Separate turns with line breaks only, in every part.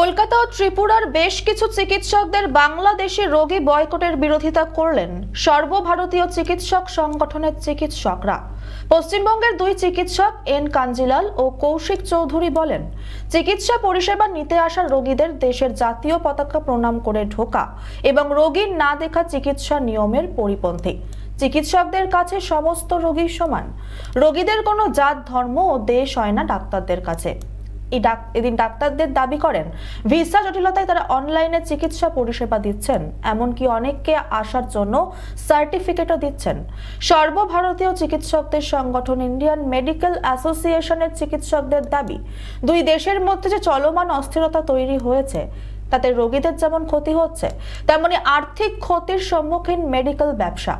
কলকাতা ও ত্রিপুরার বেশ কিছু চিকিৎসকদের বাংলাদেশি রোগী বয়কটের বিরোধিতা করলেন সর্বভারতীয় চিকিৎসক সংগঠনের চিকিৎসকরা। পশ্চিমবঙ্গের দুই চিকিৎসক এন কাঞ্জিলাল ও কৌশিক চৌধুরী বলেন, চিকিৎসা পরিষেবা নিতে আসা রোগীদের দেশের জাতীয় পতাকা প্রণাম করে ঢোকা এবং রোগীর না দেখা চিকিৎসা নিয়মের পরিপন্থী। চিকিৎসকদের কাছে সমস্ত রোগী সমান। রোগীদের কোনো জাত, ধর্ম ও দেশ হয় না ডাক্তারদের কাছে। ডাক, এদিন ডাক্তারদের দাবি করেন, ভিসা জটিলতায় তারা অনলাইনে চিকিৎসা পরিষেবা দিচ্ছেন, এমনকি অনেককে আসার জন্য সার্টিফিকেটও দিচ্ছেন। সর্বভারতীয় চিকিৎসকদের সংগঠন ইন্ডিয়ান মেডিকেল অ্যাসোসিয়েশনের চিকিৎসকদের দাবি, দুই দেশের মধ্যে যে চলমান অস্থিরতা তৈরি হয়েছে, তাতে রোগীদের যেমন ক্ষতি হচ্ছে, তেমনি আর্থিক ক্ষতির সম্মুখীন মেডিকেল ব্যবসা।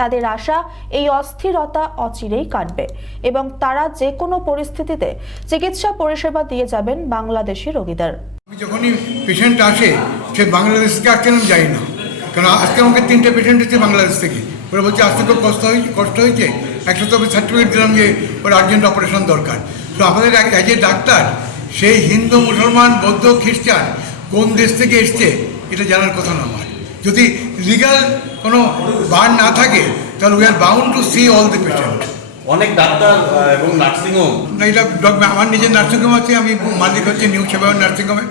তাদের আশা এই অস্থিরতা অচিরেই কাটবে এবং তারা যে কোনো পরিস্থিতিতে চিকিৎসা পরিষেবা দিয়ে যাবেন বাংলাদেশি রোগীদের।
যখনই পেশেন্ট আসে, সে বাংলাদেশ থেকে আসছেন আমি যাই না। কারণ আজকে আমাকে তিনটে পেশেন্ট এসেছে বাংলাদেশ থেকে। ওরা বলছে আজকে খুব কষ্ট হয়েছে কষ্ট হয়েছে। একশো তবে সার্টিফিকেট দিলাম যে ওর আর্জেন্ট অপারেশন দরকার। তো আমাদের অ্যাজ এ ডাক্তার সেই হিন্দু, মুসলমান, বৌদ্ধ, খ্রিস্টান কোন দেশ থেকে এসছে, এটা জানার কথা না আমার। যদি লিগাল কোনো বার না থাকে তাহলে we are bound to see all the patient
অনেক ডাক্তার এবং নার্সিংহোম।
না এটা আমার নিজের নার্সিংহোম আছে আমি মালিক হচ্ছে নিউ সেবায়ন নার্সিংহোমের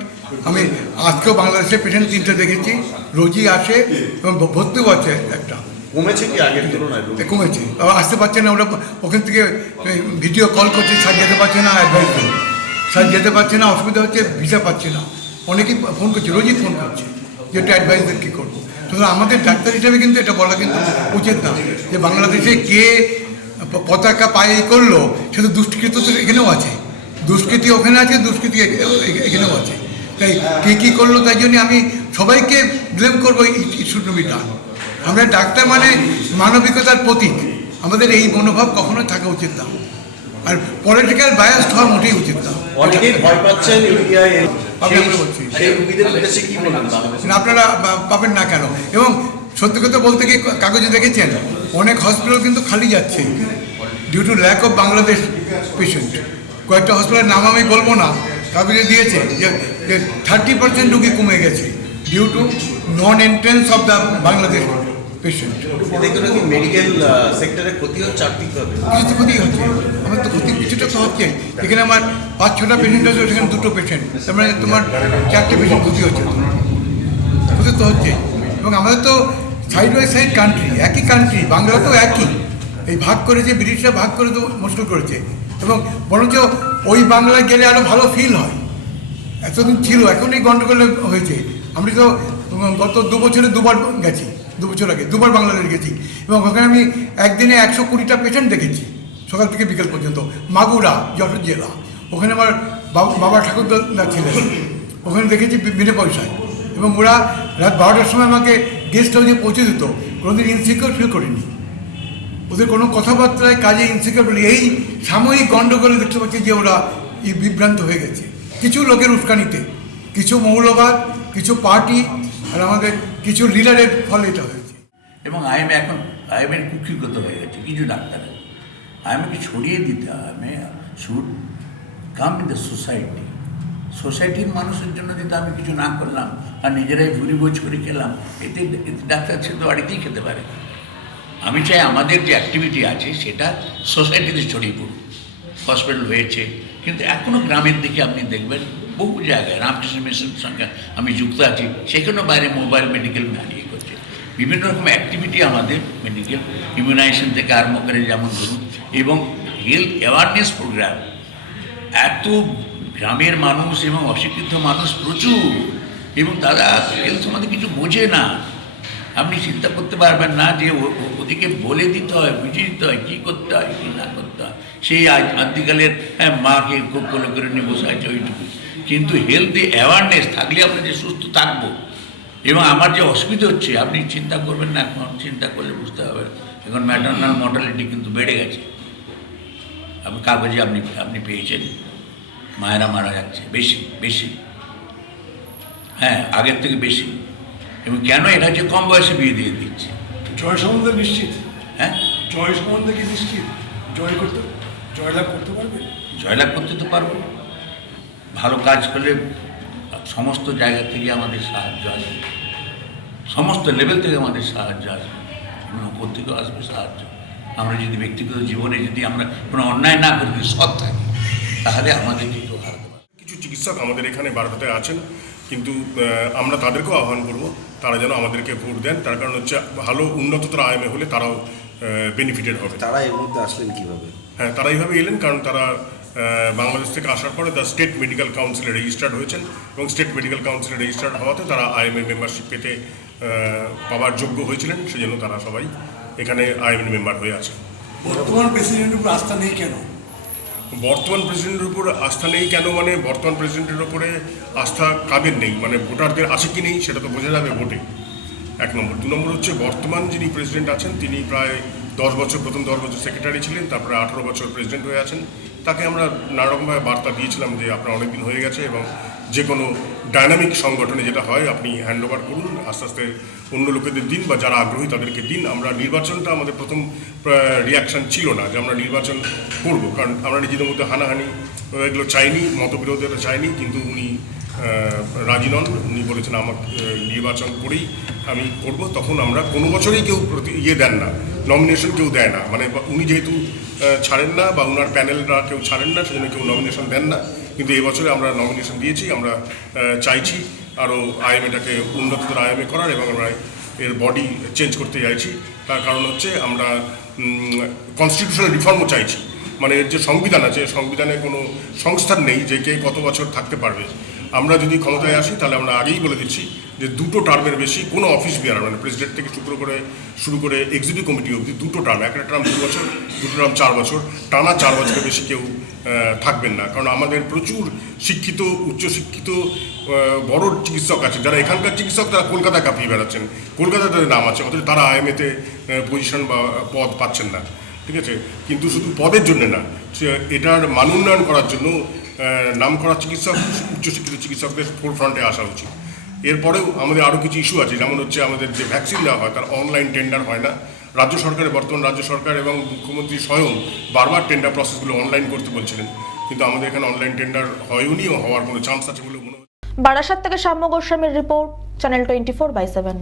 আমি আজকেও বাংলাদেশের পেশেন্ট তিনটে দেখেছি রোজই আসে এবং ভর্তিও আছে একটা।
কমেছে কি আগের তুলনায়
কমেছে। আসতে পারছে না ওরা ওখান থেকে ভিডিও কল করছে স্যার যেতে পারছে না অ্যাডভাইস স্যার যেতে পারছে না অসুবিধা হচ্ছে ভিসা পাচ্ছে না। অনেকেই ফোন করছে রোজই ফোন করছে যে একটু অ্যাডভাইস কী করব। সুতরাং আমাদের ডাক্তার হিসেবে কিন্তু এটা বলা কিন্তু উচিত না যে বাংলাদেশে কে পতাকা পায়ে করল, সে তো দুষ্কৃত তো এখানেও আছে। দুষ্কৃতি ওখানে আছে, দুষ্কৃতি এখানেও আছে। তাই কে কী করল তাই জন্য আমি সবাইকে ব্লেম করব ডান আমরা ডাক্তার মানে মানবিকতার প্রতীক। আমাদের এই মনোভাব কখনো থাকা উচিত না। আর পলিটিক্যাল বায়াসড হওয়া মোটেই উচিত না।
অনেকেই ভয় পাচ্ছেন
বলছি।
সেই রোগীদের উদ্দেশ্যে কি বলবেন?
আপনারা পাবেন না কেন? এবং সত্যি কথা বলতে গিয়ে কাগজে দেখেছেন অনেক হসপিটাল কিন্তু খালি যাচ্ছে due to lack of Bangladesh patient কয়েকটা হসপিটালের নাম আমি বলব না কাগজে দিয়েছে যে থার্টি পার্সেন্ট রুগী কমে গেছে due to non entrance of the Bangladesh patient
এতে করে কি মেডিকেল সেক্টরে ক্ষতি হচ্ছে আর্থিকভাবে
কিছু তো ক্ষতি হচ্ছে। আমার তো ক্ষতি কিছুটা তো হচ্ছে। এখানে আমার পাঁচ ছটা পেশেন্ট আছে সেখানে দুটো পেশেন্ট তার মানে তোমার চারটে পেশেন্ট ক্ষতি হচ্ছে। ক্ষতি তো হচ্ছে। এবং আমাদের তো সাইড বাই সাইড কান্ট্রি একই কান্ট্রি বাংলা তো একই। এই ভাগ করেছে ব্রিটিশরা ভাগ করে তো মুশকিল করেছে। এবং বরঞ্চ ওই বাংলায় গেলে আরও ভালো ফিল হয়। এতদিন ছিল এখন এই গন্ডগোল হয়েছে। আমি তো গত দু বছরে দুবার গেছি। দু বছর আগে, দুবার বাংলাদেশ গেছি। এবং ওখানে আমি একদিনে একশো কুড়িটা পেশেন্ট দেখেছি, সকাল থেকে বিকেল পর্যন্ত। মাগুরা, যশোর জেলা। ওখানে আমার বাবা ঠাকুরদা ছিলেন। ওখানে দেখেছি বিনা পয়সায়। এবং ওরা রাত বারোটার সময় আমাকে গেস্ট হাউসে পৌঁছে দিত। কোনোদিন ইনসিকিউর ফিল করিনি। ওদের কোনো কথাবার্তায় কাজে ইনসিকিউর এই সাময়িক গণ্ডগোলে দেখতে পাচ্ছি যে ওরা বিভ্রান্ত হয়ে গেছে। কিছু লোকের উস্কানিতে, কিছু মৌলবাদ, কিছু পার্টি আর আমাদের কিছু লিডারের ফল এটা হয়েছে।
এবং আইএম এখন আইএমের কুক্ষিগত হয়ে গেছে, কিছু ডাক্তারের। আইএমকে ছড়িয়ে দিতে হবে should come in the society সোসাইটির মানুষের জন্য যদি আমি কিছু না করলাম, আর নিজেরাই ভুরি বোঝ করে খেলাম, এতে ডাক্তার সে তো বাড়িতেই খেতে পারে। আমি চাই আমাদের যে অ্যাক্টিভিটি আছে, সেটা সোসাইটিতে ছড়িয়ে পড়ুক। হসপিটাল হয়েছে, কিন্তু এখনও গ্রামের দিকে আপনি দেখবেন বহু জায়গায় রামকৃষ্ণ মিশনের সঙ্গে আমি যুক্ত আছি, সেখানেও বাইরে মোবাইল মেডিকেল দাঁড়িয়ে করছে। বিভিন্ন রকম অ্যাক্টিভিটি আমাদের মেডিকেল ইমিউনাইজেশন থেকে আরম্ভ করে যেমন ধরুন, এবং হেলথ অ্যাওয়ারনেস প্রোগ্রাম এত গ্রামের মানুষ এবং অশিক্ষিত মানুষ প্রচুর, এবং তারা হেলথ সম্বন্ধে কিছু বোঝে না। আপনি চিন্তা করতে পারবেন না যে ওদিকে বলে দিতে হয়, বুঝিয়ে দিতে হয়, কী করতে হয়, কী না করতে হয়। সেই আজ- আদিকালের হ্যাঁ মাকে খুব কোলে করে নিয়ে বসে আছে ওইটুকু। কিন্তু হেলথে অ্যাওয়ারনেস থাকলে আমরা যে সুস্থ থাকব এবং আমার যে অসুবিধা হচ্ছে আপনি চিন্তা করবেন না এখন চিন্তা করলে বুঝতে হবে এখন ম্যাটার্নাল মর্টালিটি কিন্তু বেড়ে গেছে। আপনি কাগজে আপনি আপনি পেয়েছেন। মায়েরা মারা যাচ্ছে বেশি বেশি। হ্যাঁ আগের থেকে বেশি। এবং কেন এটা হচ্ছে কম বয়সে বিয়ে দিয়ে দিচ্ছে?
জয় সম্বন্ধে নিশ্চিত।
হ্যাঁ?
জয় সম্বন্ধে কি নিশ্চিত? জয় করতে জয়লাভ করতে পারবে?
জয়লাভ করতে তো পারব। ভালো কাজ করলে সমস্ত জায়গা থেকে আমাদের সাহায্য আসবে। সমস্ত লেভেল থেকে আমাদের সাহায্য আসবে। এবং ওপর থেকেও আসবে সাহায্য। আমরা যদি ব্যক্তিগত জীবনে যদি আমরা কোনো অন্যায় না করি সৎ থাকি তাহলে আমাদের হারাতে পারবে
কিছু চিকিৎসক আমাদের এখানে বারোটাতে আছেন কিন্তু আমরা তাদেরকেও আহ্বান করব তারা যেন আমাদেরকে ভোট দেন। তার কারণ হচ্ছে ভালো উন্নততর আয়ামে হলে তারাও বেনিফিটেড হবে।
তারা এর মধ্যে আসলেন কীভাবে?
হ্যাঁ তারা এইভাবে এলেন কারণ তারা বাংলাদেশ থেকে আসার পরে দ্য স্টেট মেডিকেল কাউন্সিলে রেজিস্টার্ড হয়েছেন এবং স্টেট মেডিকেল কাউন্সিলে রেজিস্টার্ড হওয়াতে তারা আইএমএ মেম্বারশিপ পেতে পাওয়ার যোগ্য হয়েছিলেন সেজন্য তারা সবাই এখানে আইএমএ মেম্বার হয়ে আছে।
বর্তমান প্রেসিডেন্টের উপর আস্থা নেই কেন?
বর্তমান প্রেসিডেন্টের উপর আস্থা নেই কেন মানে বর্তমান প্রেসিডেন্টের উপরে আস্থা কাদের নেই? মানে ভোটারদের আছে কি নেই সেটা তো বোঝা যাবে ভোটে। এক নম্বর। দু নম্বর হচ্ছে বর্তমান যিনি প্রেসিডেন্ট আছেন তিনি প্রায় দশ বছর, প্রথম দশ বছর সেক্রেটারি ছিলেন, তারপরে আঠারো বছর প্রেসিডেন্ট হয়ে আছেন। তাকে আমরা নানারকমভাবে বার্তা দিয়েছিলাম যে আপনার অনেকদিন হয়ে গেছে এবং যে কোনো ডায়নামিক সংগঠনে যেটা হয়, আপনি হ্যান্ড ওভার করুন, আস্তে আস্তে অন্য লোকেদের দিন বা যারা আগ্রহী তাদেরকে দিন। আমরা নির্বাচনটা আমাদের প্রথম রিয়াকশন ছিল না যে আমরা নির্বাচন করব। কারণ আমরা নিজেদের মধ্যে হানাহানি, এগুলো চাইনি, মতবিরোধের চাইনি, কিন্তু উনি রাজি নন। উনি বলেছেন আমাকে নির্বাচন করেই আমি করব, তখন আমরা কোনো বছরই কেউ ইয়ে দেন না নমিনেশন কেউ দেয় না। মানে উনি যেহেতু ছাড়েন না বা ওনার প্যানেলরা কেউ ছাড়েন না, সেজন্য কেউ নমিনেশন দেন না। কিন্তু এবছরে আমরা নমিনেশন দিয়েছি, আমরা চাইছি আরও আইএমএটাকে উন্নততর আইএমএ করার এবং আমরা এর বডি চেঞ্জ করতে চাইছি। তার কারণ হচ্ছে আমরা কনস্টিটিউশনাল রিফর্মও চাইছি। মানে এর যে সংবিধান আছে সংবিধানে কোনো সংস্থান নেই যে কে কত বছর থাকতে পারবে। আমরা যদি ক্ষমতায় আসি, তাহলে আমরা আগেই বলে দিচ্ছি যে দুটো টার্মের বেশি কোনো অফিস বিয়ার মানে প্রেসিডেন্ট থেকে শুরু করে শুরু করে এক্সিকিউটিভ কমিটি অবধি দুটো টার্ম একটা টার্ম দু বছর, দুটো টার্ম চার বছর, টানা চার বছরের বেশি কেউ থাকবেন না। কারণ আমাদের প্রচুর শিক্ষিত উচ্চশিক্ষিত বড় চিকিৎসক আছে। যারা এখানকার চিকিৎসক তারা কলকাতায় কাঁপিয়ে বেড়াচ্ছেন। কলকাতায় তাদের নাম আছে, অথচ তারা আইএমএতে পজিশন বা পদ পাচ্ছেন না। ঠিক আছে? কিন্তু শুধু পদের জন্য না এটার মান উন্নয়ন করার জন্য নাম করা চিকিৎসক, উচ্চশিক্ষিত চিকিৎসকদের ফোর ফ্রন্টে আসা উচিত। এরপরেও আমাদের আরও কিছু ইস্যু আছে, যেমন হচ্ছে আমাদের যে ভ্যাকসিন দেওয়া হয়, তার অনলাইন টেন্ডার হয় না। রাজ্য সরকারের, বর্তমান রাজ্য সরকার এবং মুখ্যমন্ত্রী স্বয়ং বারবার টেন্ডার প্রসেসগুলো অনলাইন করতে বলছিলেন। কিন্তু আমাদের এখানে অনলাইন টেন্ডার হয়নি হওয়ার কোনো চান্স আছে বলে মনে
বারাসাত থেকে সাম্য গোস্বামীর report channel twenty four by seven